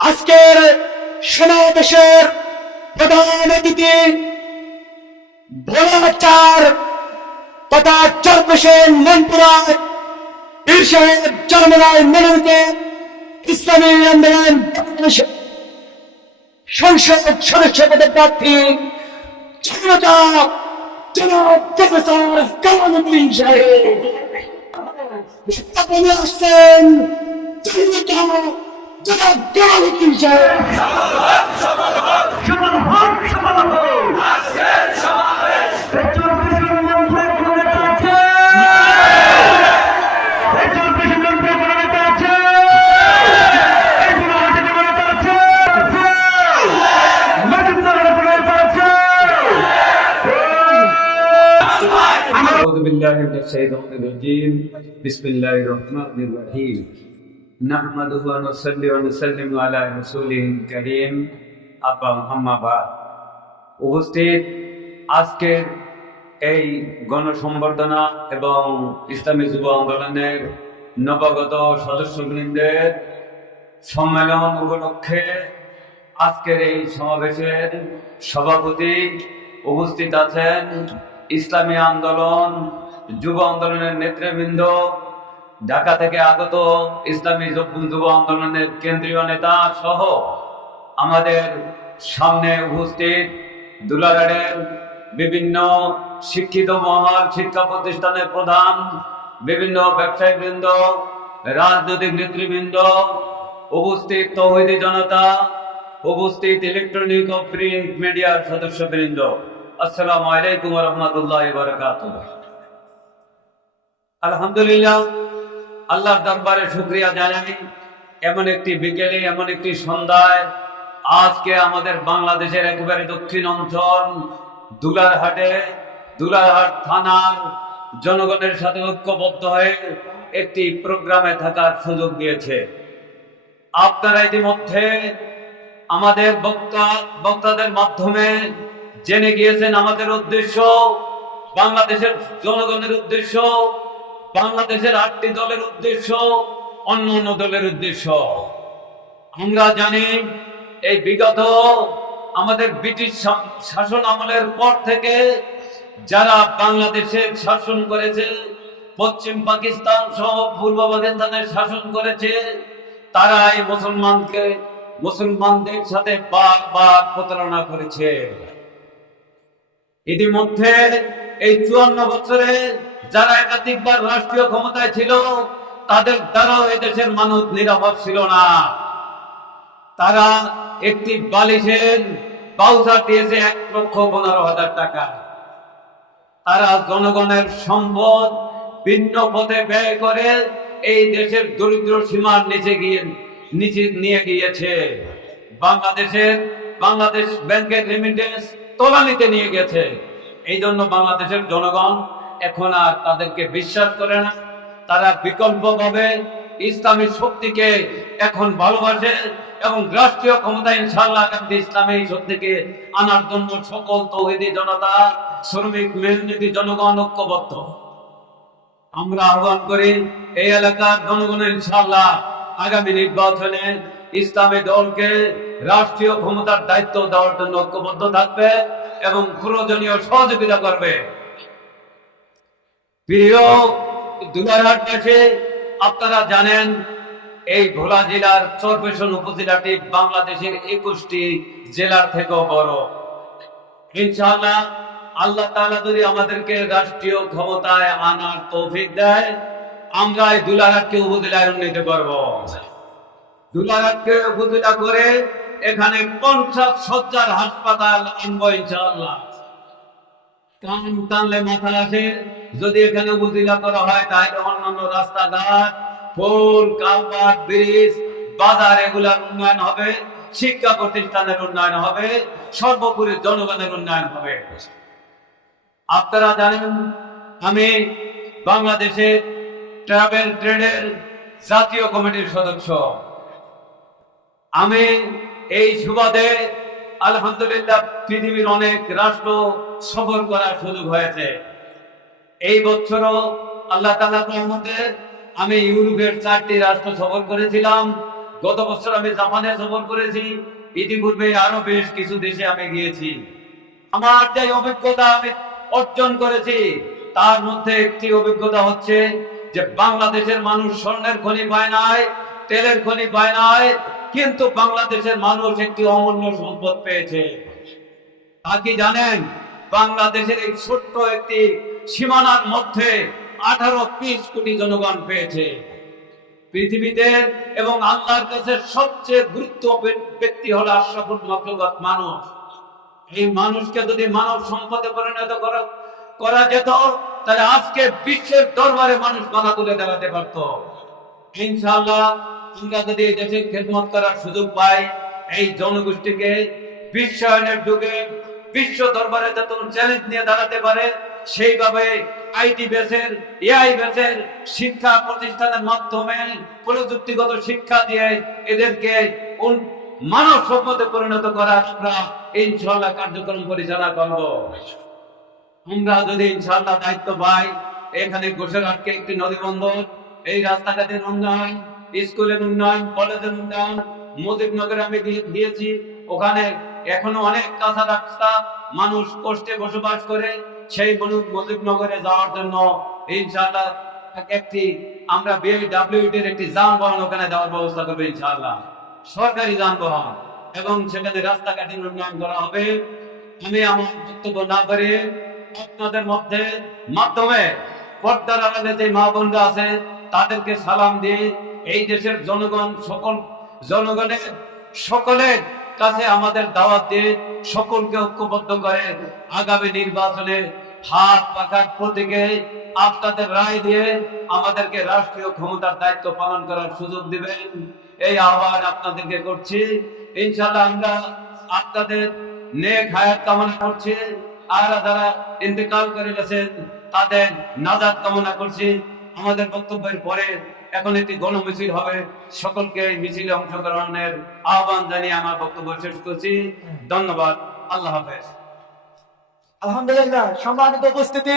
আজকের সমাবেশের প্রধান অতিথি ভোলাচার তথা চরপেশের মনপুরায় পীর সাহেব চরমরায় মনোনীত ইসলামী আন্দোলন সংসদ সদস্য পদে প্রার্থী জনাব প্রফেসর কামালউদ্দিন সাহেব আপনি আসছেন। জনাব কামালউদ্দিন সাহেব বিসমিল্লাহির রহমানির রহিম নাহমাদুহু ওয়া নুসাল্লি ওয়া নুসাল্লিমু আলা রাসূলিল কারীম আম্মা বা'দ। উপস্থিত আজকের এই গণসংবর্ধনা এবং ইসলামী যুব আন্দোলনের নবাগত সদস্যবৃন্দের সম্মেলন উপলক্ষে আজকের এই সমাবেশের সভাপতি উপস্থিত আছেন ইসলামী আন্দোলন যুব আন্দোলনের নেতৃবৃন্দ, ঢাকা থেকে আগত ইসলামী যুব আন্দোলনের কেন্দ্রীয় নেতা সহ আমাদের সামনে উপস্থিত দুলাঘাটের বিভিন্ন শিক্ষিত মহল, শিক্ষা প্রতিষ্ঠানের প্রধান, বিভিন্ন ব্যবসায়ীবৃন্দ, রাজনৈতিক নেতৃবৃন্দ, উপস্থিত তৌহিদি জনতা, উপস্থিত ইলেকট্রনিক ও প্রিন্ট মিডিয়ার সদস্যবৃন্দ, আসসালামু আলাইকুম ওয়া রাহমাতুল্লাহি ওয়া বারাকাতুহু। আলহামদুলিল্লাহ, আল্লাহর দরবারে শুকরিয়া জানাই এমন একটি বিকেলে, এমন একটি সন্ধ্যায় আজকে আমাদের বাংলাদেশের একেবারে দক্ষিণ অঞ্চল দুলারহাট থানার জনগণের সাথে ঐক্যবদ্ধ হয়ে একটি প্রোগ্রামে থাকার সুযোগ দিয়েছে। আপনারা ইতিমধ্যে আমাদের বক্তাদের মাধ্যমে জেনে গিয়েছেন আমাদের উদ্দেশ্য, বাংলাদেশের জনগণের উদ্দেশ্য, বাংলাদেশের 8টি দলের উদ্দেশ্য, অন্যান্য দলের উদ্দেশ্য। আমরা জানি এই বিগত আমাদের ব্রিটিশ শাসন আমলের পর থেকে যারা বাংলাদেশের শাসন করেছে, পশ্চিম পাকিস্তান সহ পূর্ব পাকিস্তানের শাসন করেছে, তারা এই মুসলমানদের সাথে বারবার প্রতারণা করেছে। ইতিমধ্যে এই 54 বছরে যারা একাধিকবার রাষ্ট্রীয় ক্ষমতায় ছিল, তাদের দ্বারাও এদেশের মানুষ নিরাপদ ছিল না। তারা একটি বালিশের পাউচার দিয়েছে 1,15,000 টাকা। তারা জনগণের সম্পদ ভিন্ন পথে ব্যয় করে এই দেশের দরিদ্র সীমার নিচে নিয়ে গিয়েছে। বাংলাদেশ ব্যাংকের রেমিটেন্স তলানিতে নিয়ে গেছে। এই জন্য বাংলাদেশের জনগণ এখন আর তাদেরকে বিশ্বাস করে না। তারা বিকল্পভাবে ইসলামী শক্তিকে এখন ভালোবাসে এবং রাষ্ট্রীয় ক্ষমতা ইনশাআল্লাহ ইসলামী শক্তিকে আনার জন্য সকল তৌহিদি জনতা, শ্রমিক, মেহনতি জনগণ ঐক্যবদ্ধ। আমরা আহ্বান করি এই এলাকার জনগণ ইনশাআল্লাহ আগামী নির্বাচনে ইসলামী দলকে রাষ্ট্রীয় ক্ষমতার দায়িত্ব দেওয়ার জন্য ঐক্যবদ্ধ থাকবে এবং প্রয়োজনীয় সহযোগিতা করবে। প্রিয় দুলারহাটবাসী, আপনারা জানেন এই ভোলা জেলার চরপেশন উপজেলাটি বাংলাদেশের 21টি জেলার থেকেও বড়। ইনশাআল্লাহ আল্লাহ তাআলা যদি আমাদেরকে রাষ্ট্রীয় ক্ষমতায় আনার তৌফিক দেয়, আমরা এই দুলারহাটকে উপজেলায় উন্নীত করব। দুলারহাটকে উপজেলা করে এখানে 50 শয্যার হাসপাতাল আনবো ইনশাআল্লাহ। কান টানলে মাথা আসে, যদি এখানে উপজেলা করা হয় তাহলে অন্যান্য রাস্তাঘাট, পোল, কালভার্ট, ব্রিজ, বাজার এগুলার উন্নয়ন হবে, শিক্ষা প্রতিষ্ঠানের উন্নয়ন হবে, সর্বোপরি জনগণের উন্নয়ন হবে। আপনারা জানেন আমি বাংলাদেশে ট্রাভেল ট্রেডের জাতীয় কমিটির সদস্য। আমি এই সুবাদে আলহামদুলিল্লাহ পৃথিবীর অনেক রাষ্ট্র সফর করার সুযোগ হয়েছে। এই বছরও আল্লাহ তাআলার রহমতে আমি ইউরোপের 4টি রাষ্ট্র সফর করেছিলাম। গত বছর আমি জাপানে সফর করেছি। ইতিপূর্বে আরো বেশ কিছু দেশে আমি গিয়েছি। আমার যে অভিজ্ঞতা আমি অর্জন করেছি তার মধ্যে একটি অভিজ্ঞতা হচ্ছে যে বাংলাদেশের মানুষ স্বর্ণের খনি পায় নাই, তেলের খনি পায় নাই, কিন্তু বাংলাদেশের মানুষ একটি অমূল্য সম্পদ পেয়েছে। তা কি জানেন? বাংলাদেশের এই ছোট্ট একটি সীমানার মধ্যে 18-20 কোটি জনগণ পেয়েছে। পৃথিবীতে এবং আল্লাহর কাছে সবচেয়ে গুরুত্বপূর্ণ ব্যক্তি হলো আশরাফুল মাখলুকাত মানুষ। এই মানুষকে যদি মানব সম্পদে পরিণত করা যেত তাহলে আজকে বিশ্বের দরবারে মানুষ মাথা তুলে দাঁড়াতে পারত। ইনশাআল্লাহ আমরা যদি এই দেশের খেদমত করার সুযোগ পাই, এই জনগোষ্ঠীকে বিশ্বায়নের যুগে বিশ্ব দরবারে যত চ্যালেঞ্জ নিয়ে দাঁড়াতে পারে সেইভাবে আইটি বেসের এআই বেসের শিক্ষা প্রতিষ্ঠানের মাধ্যমে প্রযুক্তিগত শিক্ষা দিয়ে এদেরকে মানব সম্পদে পরিণত করার আমরা ইনশাআল্লাহ কার্যক্রম পরিচালনা করব। আমরা যদি ইনশাআল্লাহ দায়িত্ব পাই, এখানে গোসেরহাটকে একটি নদী বন্দর, এই রাস্তাঘাটের উন্নয়ন, স্কুলের উন্নয়ন, কলেজের উন্নয়ন, মুজিবনগরে আমি গিয়েছি, ওখানে এখনো অনেক কাঁচা রাস্তা, মানুষ কষ্টে বসবাস করে। সেই মুজিবনগরে যাওয়ার জন্য ইনশাআল্লাহ একটি আমরা বিআইডব্লিউডি এর একটি যানবাহন ওখানে দেওয়ার ব্যবস্থা করবো ইনশাআল্লাহ, সরকারি যানবাহন, এবং সেখানে রাস্তাঘাটের উন্নয়ন করা হবে। আমি আমার বক্তব্য না করে আপনাদের মাধ্যমে পর্দার আড়ালে যে মা বোনরা আছে তাদেরকে সালাম দিয়ে এই দেশের সকলের কাছে আমাদের দাওয়াত দিয়ে সকলকে ঐক্যবদ্ধ করে আগামী নির্বাচনে হাত পাখার প্রতীকে আপনাদের রায় দিয়ে আমাদেরকে রাষ্ট্রীয় ক্ষমতার দায়িত্ব পালন করার সুযোগ দিবেন, এই আহ্বান আপনাদেরকে করছি। ইনশাআল্লাহ আমরা আপনাদের নেক হায়াত কামনা করছি, আর যারা ইন্তেকাল করে গেছেন তাদের নাজাত কামনা করছি। আমাদের বক্তব্যের পরে এখন একটি গণমিছিল হবে, সকলকে মিছিলে অংশগ্রহণের আহ্বান জানিয়ে আমার বক্তব্য শেষ করছি। ধন্যবাদ। আল্লাহ হাফেজ। আলহামদুলিল্লাহ। সম্মানিত উপস্থিতি,